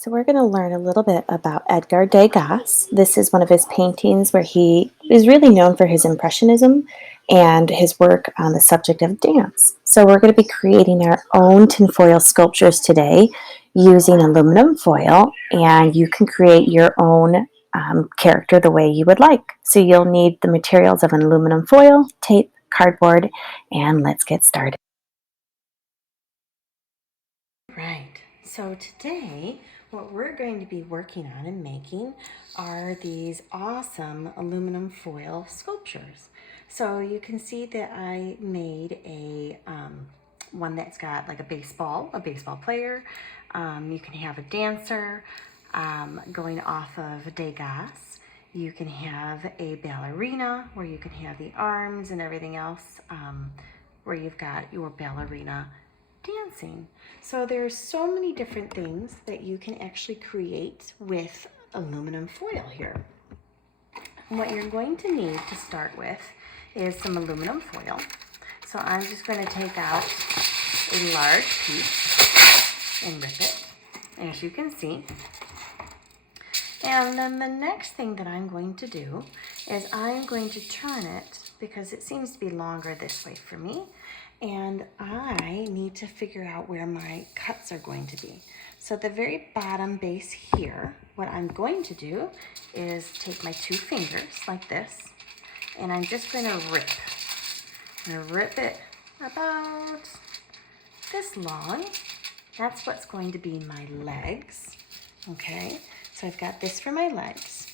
So we're going to learn a little bit about Edgar Degas. This is one of his paintings where he is really known for his Impressionism and his work on the subject of dance. So we're going to be creating our own tinfoil sculptures today using aluminum foil, and you can create your own character the way you would like. So you'll need the materials of an aluminum foil, tape, cardboard, and let's get started. Right, so today what we're going to be working on and making are these awesome aluminum foil sculptures. So you can see that I made a one that's got like a baseball player. You can have a dancer going off of Degas. You can have a ballerina where you can have the arms and everything else where you've got your ballerina dancing. So there's so many different things that you can actually create with aluminum foil here. And what you're going to need to start with is some aluminum foil. So I'm just going to take out a large piece and rip it, as you can see. And then the next thing that I'm going to do is I'm going to turn it because it seems to be longer this way for me. And I need to figure out where my cuts are going to be. So at the very bottom base here, what I'm going to do is take my two fingers like this, and I'm just going to rip. I'm going to rip it about this long. That's what's going to be my legs, okay? So I've got this for my legs.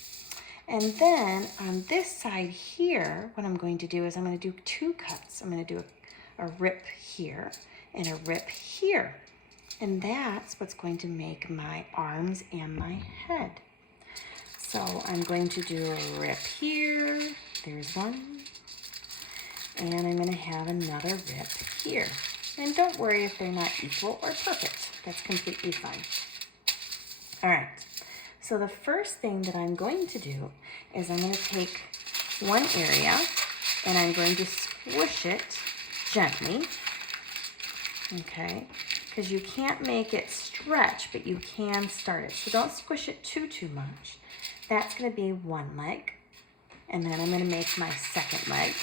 And then on this side here, what I'm going to do is I'm going to do two cuts. I'm going to do a rip here and a rip here. And that's what's going to make my arms and my head. So I'm going to do a rip here. There's one. And I'm going to have another rip here. And don't worry if they're not equal or perfect. That's completely fine. All right. So the first thing that I'm going to do is I'm going to take one area and I'm going to squish it gently, okay? Because you can't make it stretch, but you can start it. So don't squish it too much. That's going to be one leg. And then I'm going to make my second leg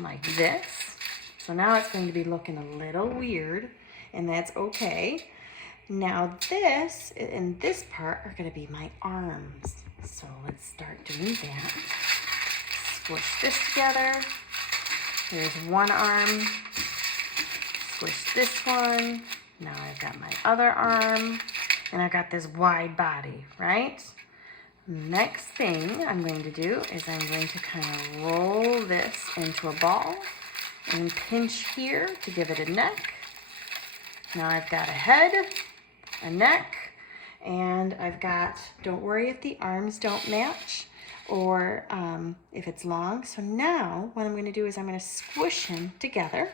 like this. So now it's going to be looking a little weird, and that's okay. Now this and this part are going to be my arms. So let's start doing that. Squish this together. There's one arm. Squish this one. Now I've got my other arm. And I've got this wide body, right? Next thing I'm going to do is I'm going to kind of roll this into a ball and pinch here to give it a neck. Now I've got a head, a neck, and I've got, don't worry if the arms don't match or if it's long. So now what I'm going to do is I'm going to squish him together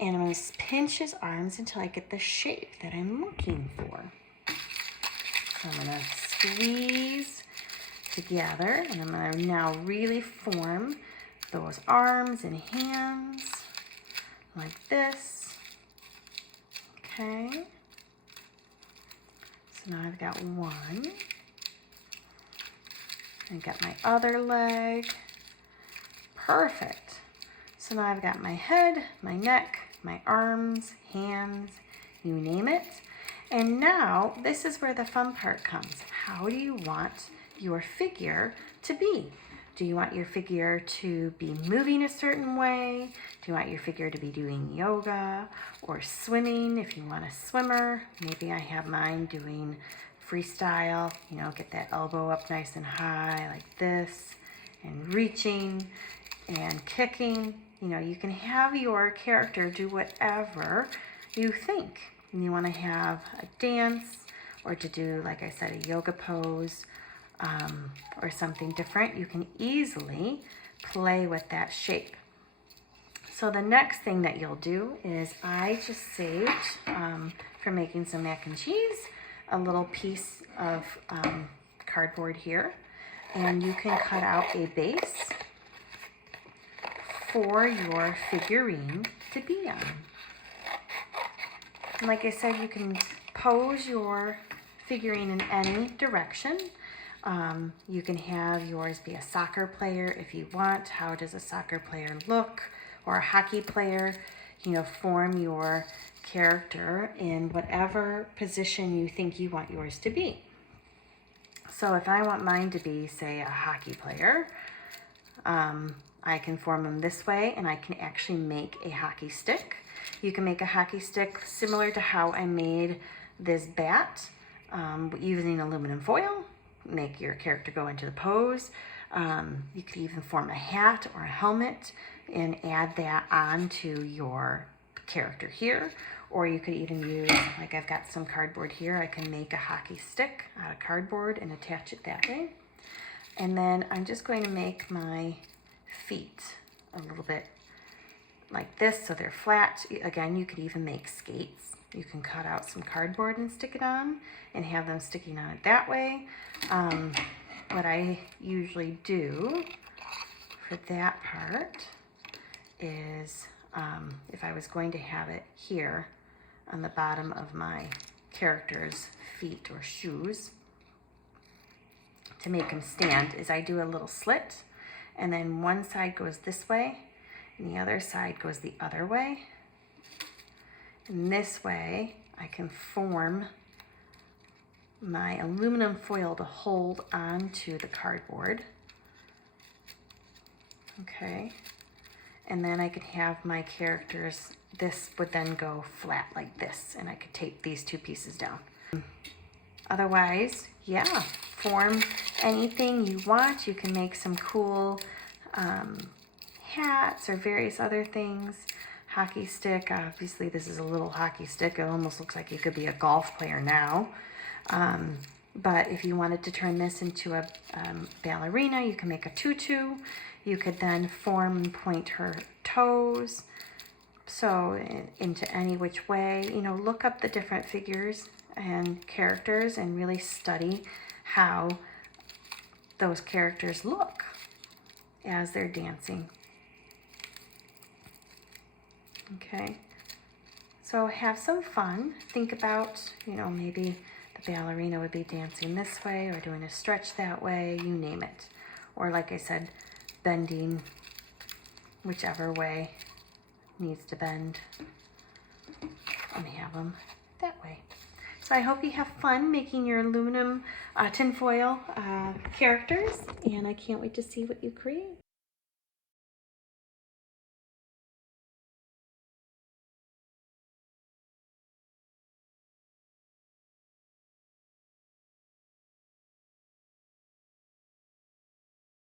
and I'm going to pinch his arms until I get the shape that I'm looking for. So I'm going to squeeze together and I'm going to now really form those arms and hands like this. Okay. So now I've got one. I've got my other leg. Perfect. So now I've got my head, my neck, my arms, hands, you name it. And now this is where the fun part comes. How do you want your figure to be? Do you want your figure to be moving a certain way? Do you want your figure to be doing yoga or swimming if you want a swimmer? Maybe I have mine doing freestyle, you know, get that elbow up nice and high like this, and reaching and kicking. You know, you can have your character do whatever you think. And you want to have a dance or to do, like I said, a yoga pose or something different. You can easily play with that shape. So the next thing that you'll do is I just saved, for making some mac and cheese, a little piece of cardboard here. And you can cut out a base for your figurine to be on. And like I said, you can pose your figurine in any direction. You can have yours be a soccer player if you want. How does a soccer player look? Or a hockey player. You know, form your character in whatever position you think you want yours to be. So if I want mine to be, say, a hockey player, I can form them this way, and I can actually make a hockey stick. You can make a hockey stick similar to how I made this bat, using aluminum foil. Make your character go into the pose. You could even form a hat or a helmet and add that onto your character here. Or you could even use, like I've got some cardboard here, I can make a hockey stick out of cardboard and attach it that way. And then I'm just going to make my feet a little bit like this so they're flat. Again, you could even make skates. You can cut out some cardboard and stick it on and have them sticking on it that way. What I usually do for that part is, if I was going to have it here on the bottom of my character's feet or shoes, to make them stand, is I do a little slit, and then one side goes this way and the other side goes the other way. And this way I can form my aluminum foil to hold onto the cardboard. Okay. And then I could have my characters, this would then go flat like this, and I could tape these two pieces down. Otherwise, yeah, form anything you want. You can make some cool hats or various other things. Hockey stick, obviously this is a little hockey stick. It almost looks like you could be a golf player now. But if you wanted to turn this into a ballerina, you can make a tutu. You could then form and point her toes. So into any which way, you know, look up the different figures and characters and really study how those characters look as they're dancing. Okay, so have some fun. Think about, you know, maybe the ballerina would be dancing this way or doing a stretch that way, you name it. Or like I said, bending whichever way needs to bend, and have them that way. So I hope you have fun making your aluminum tinfoil characters, and I can't wait to see what you create.